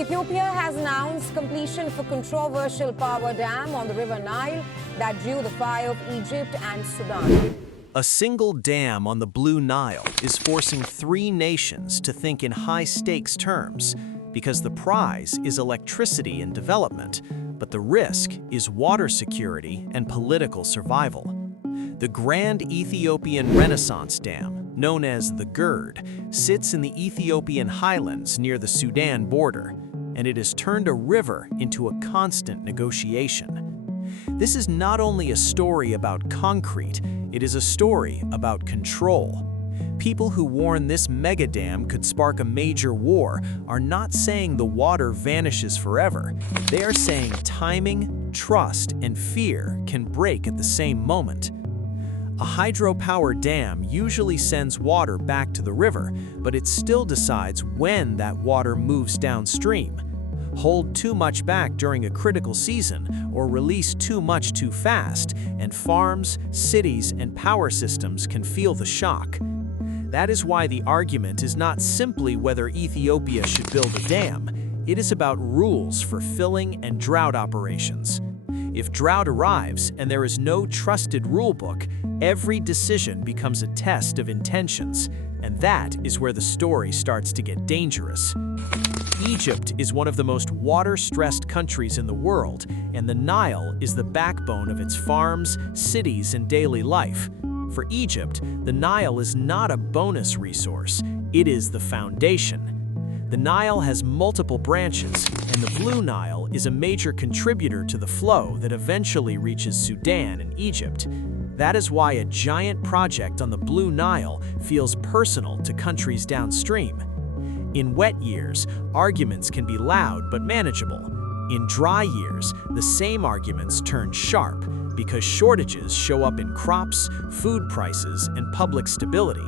Ethiopia has announced completion for controversial power dam on the River Nile that drew the fire of Egypt and Sudan. A single dam on the Blue Nile is forcing 3 nations to think in high-stakes terms because the prize is electricity and development, but the risk is water security and political survival. The Grand Ethiopian Renaissance Dam, known as the GERD, sits in the Ethiopian highlands near the Sudan border, and it has turned a river into a constant negotiation. This is not only a story about concrete, it is a story about control. People who warn this mega dam could spark a major war are not saying the water vanishes forever. They are saying timing, trust, and fear can break at the same moment. A hydropower dam usually sends water back to the river, but it still decides when that water moves downstream. Hold too much back during a critical season or release too much too fast, and farms, cities, and power systems can feel the shock. That is why the argument is not simply whether Ethiopia should build a dam. It is about rules for filling and drought operations. If drought arrives and there is no trusted rulebook, every decision becomes a test of intentions, and that is where the story starts to get dangerous. Egypt is one of the most water-stressed countries in the world, and the Nile is the backbone of its farms, cities, and daily life. For Egypt, the Nile is not a bonus resource, it is the foundation. The Nile has multiple branches, and the Blue Nile is a major contributor to the flow that eventually reaches Sudan and Egypt. That is why a giant project on the Blue Nile feels personal to countries downstream. In wet years, arguments can be loud but manageable. In dry years, the same arguments turn sharp because shortages show up in crops, food prices, and public stability.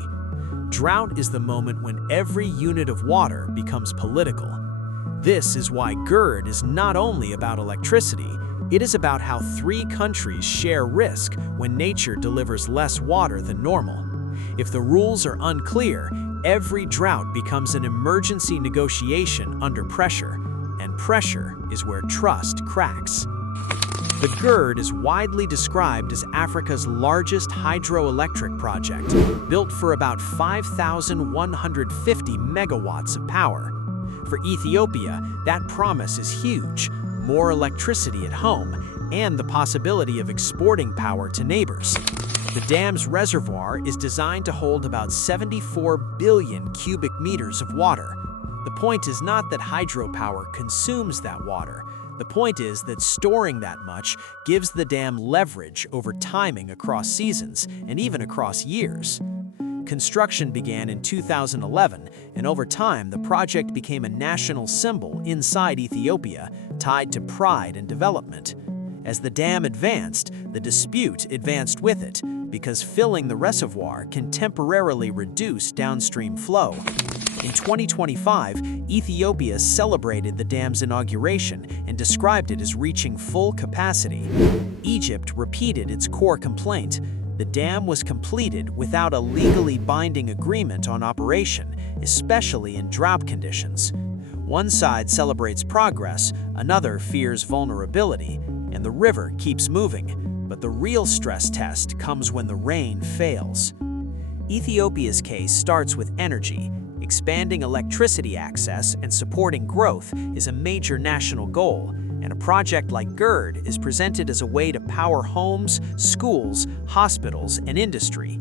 Drought is the moment when every unit of water becomes political. This is why GERD is not only about electricity, it is about how 3 countries share risk when nature delivers less water than normal. If the rules are unclear, every drought becomes an emergency negotiation under pressure, and pressure is where trust cracks. The GERD is widely described as Africa's largest hydroelectric project, built for about 5,150 megawatts of power. For Ethiopia, that promise is huge: more electricity at home and the possibility of exporting power to neighbors. The dam's reservoir is designed to hold about 74 billion cubic meters of water. The point is not that hydropower consumes that water. The point is that storing that much gives the dam leverage over timing across seasons and even across years. Construction began in 2011, and over time the project became a national symbol inside Ethiopia, tied to pride and development. As the dam advanced, the dispute advanced with it, because filling the reservoir can temporarily reduce downstream flow. In 2025, Ethiopia celebrated the dam's inauguration and described it as reaching full capacity. Egypt repeated its core complaint: the dam was completed without a legally binding agreement on operation, especially in drought conditions. One side celebrates progress, another fears vulnerability, and the river keeps moving. But the real stress test comes when the rain fails. Ethiopia's case starts with energy. Expanding electricity access and supporting growth is a major national goal, and a project like GERD is presented as a way to power homes, schools, hospitals, and industry.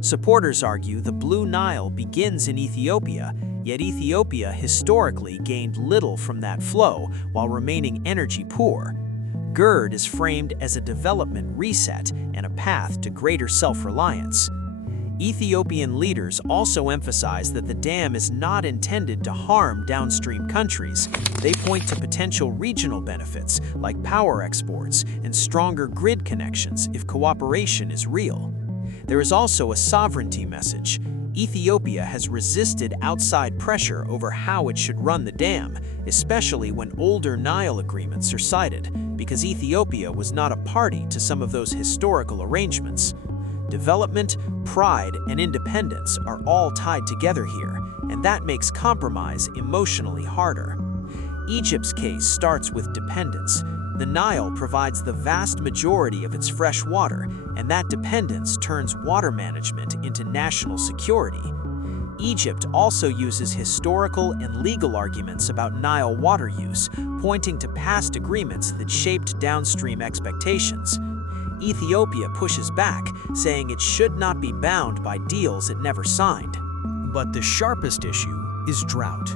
Supporters argue the Blue Nile begins in Ethiopia, yet Ethiopia historically gained little from that flow while remaining energy poor. GERD is framed as a development reset and a path to greater self-reliance. Ethiopian leaders also emphasize that the dam is not intended to harm downstream countries. They point to potential regional benefits like power exports and stronger grid connections if cooperation is real. There is also a sovereignty message. Ethiopia has resisted outside pressure over how it should run the dam, especially when older Nile agreements are cited, because Ethiopia was not a party to some of those historical arrangements. Development, pride, and independence are all tied together here, and that makes compromise emotionally harder. Egypt's case starts with dependence. The Nile provides the vast majority of its fresh water, and that dependence turns water management into national security. Egypt also uses historical and legal arguments about Nile water use, pointing to past agreements that shaped downstream expectations. Ethiopia pushes back, saying it should not be bound by deals it never signed. But the sharpest issue is drought.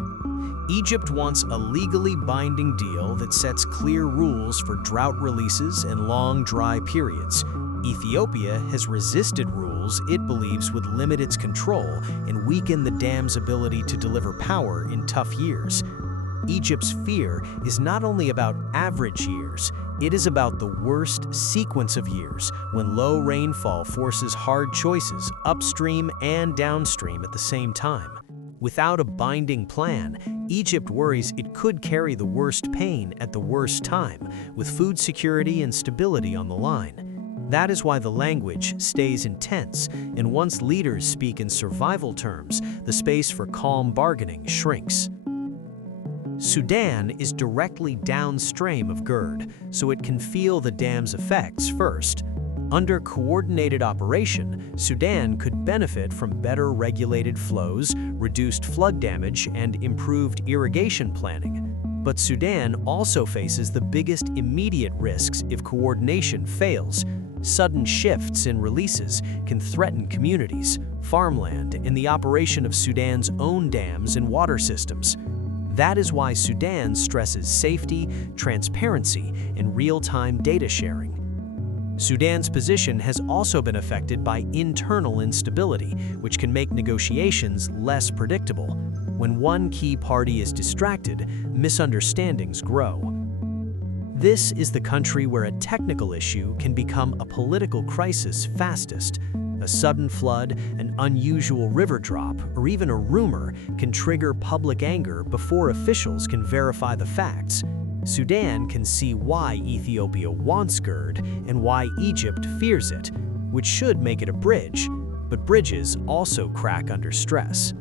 Egypt wants a legally binding deal that sets clear rules for drought releases and long dry periods. Ethiopia has resisted rules it believes would limit its control and weaken the dam's ability to deliver power in tough years. Egypt's fear is not only about average years, it is about the worst sequence of years when low rainfall forces hard choices upstream and downstream at the same time. Without a binding plan, Egypt worries it could carry the worst pain at the worst time, with food security and stability on the line. That is why the language stays intense, and once leaders speak in survival terms, the space for calm bargaining shrinks. Sudan is directly downstream of GERD, so it can feel the dam's effects first. Under coordinated operation, Sudan could benefit from better regulated flows, reduced flood damage, and improved irrigation planning. But Sudan also faces the biggest immediate risks if coordination fails. Sudden shifts in releases can threaten communities, farmland, and the operation of Sudan's own dams and water systems. That is why Sudan stresses safety, transparency, and real-time data sharing. Sudan's position has also been affected by internal instability, which can make negotiations less predictable. When one key party is distracted, misunderstandings grow. This is the country where a technical issue can become a political crisis fastest. A sudden flood, an unusual river drop, or even a rumor can trigger public anger before officials can verify the facts. Sudan can see why Ethiopia wants GERD and why Egypt fears it, which should make it a bridge, but bridges also crack under stress.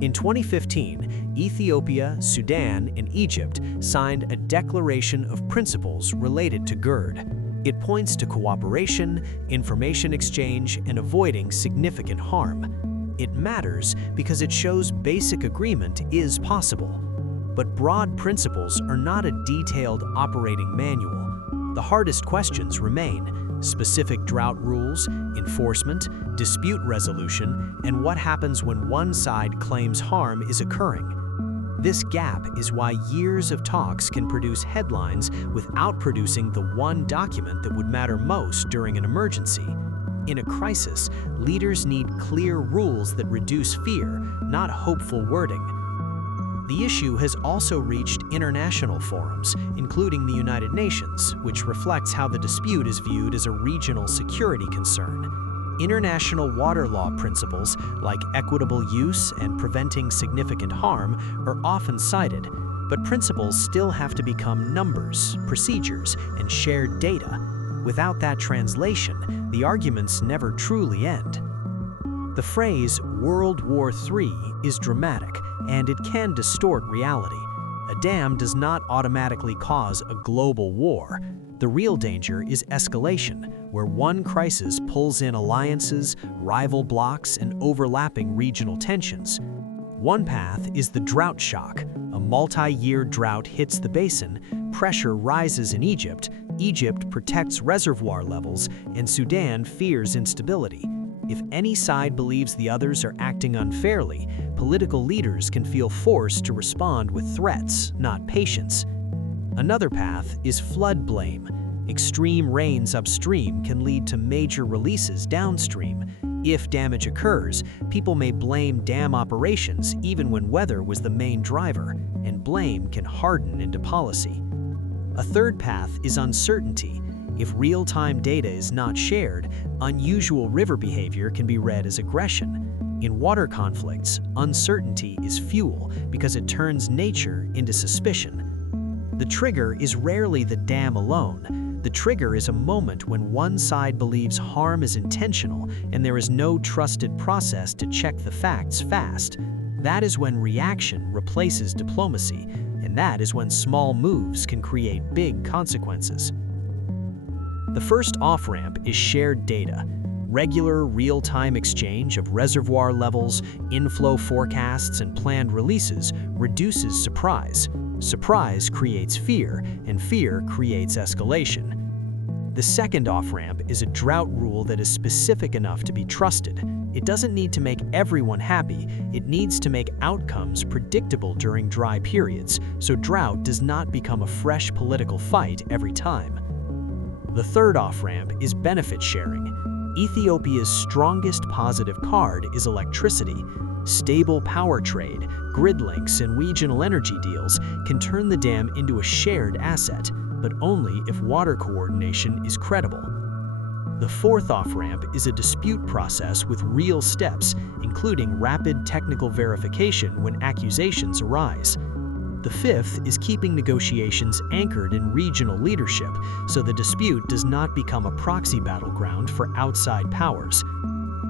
In 2015, Ethiopia, Sudan, and Egypt signed a Declaration of Principles related to GERD. It points to cooperation, information exchange, and avoiding significant harm. It matters because it shows basic agreement is possible. But broad principles are not a detailed operating manual. The hardest questions remain: specific drought rules, enforcement, dispute resolution, and what happens when one side claims harm is occurring. This gap is why years of talks can produce headlines without producing the one document that would matter most during an emergency. In a crisis, leaders need clear rules that reduce fear, not hopeful wording. The issue has also reached international forums, including the United Nations, which reflects how the dispute is viewed as a regional security concern. International water law principles, like equitable use and preventing significant harm, are often cited, but principles still have to become numbers, procedures, and shared data. Without that translation, the arguments never truly end. The phrase World War III is dramatic, and it can distort reality. A dam does not automatically cause a global war. The real danger is escalation, where one crisis pulls in alliances, rival blocs, and overlapping regional tensions. One path is the drought shock. A multi-year drought hits the basin, pressure rises in Egypt, Egypt protects reservoir levels, and Sudan fears instability. If any side believes the others are acting unfairly, political leaders can feel forced to respond with threats, not patience. Another path is flood blame. Extreme rains upstream can lead to major releases downstream. If damage occurs, people may blame dam operations even when weather was the main driver, and blame can harden into policy. A third path is uncertainty. If real-time data is not shared, unusual river behavior can be read as aggression. In water conflicts, uncertainty is fuel because it turns nature into suspicion. The trigger is rarely the dam alone. The trigger is a moment when one side believes harm is intentional and there is no trusted process to check the facts fast. That is when reaction replaces diplomacy, and And that is when small moves can create big consequences. The first off-ramp is shared data. Regular, real-time exchange of reservoir levels, inflow forecasts, and planned releases reduces surprise. Surprise creates fear, and fear creates escalation. The second off-ramp is a drought rule that is specific enough to be trusted. It doesn't need to make everyone happy, it needs to make outcomes predictable during dry periods, so drought does not become a fresh political fight every time. The third off-ramp is benefit sharing. Ethiopia's strongest positive card is electricity. Stable power trade, grid links, and regional energy deals can turn the dam into a shared asset, but only if water coordination is credible. The fourth off-ramp is a dispute process with real steps, including rapid technical verification when accusations arise. The fifth is keeping negotiations anchored in regional leadership, so the dispute does not become a proxy battleground for outside powers.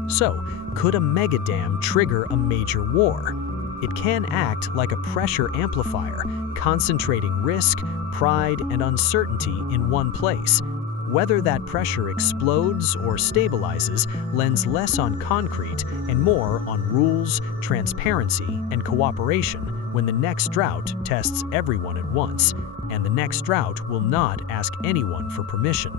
So, could a megadam trigger a major war? It can act like a pressure amplifier, concentrating risk, pride, and uncertainty in one place. Whether that pressure explodes or stabilizes lends less on concrete and more on rules, transparency, and cooperation when the next drought tests everyone at once, and the next drought will not ask anyone for permission.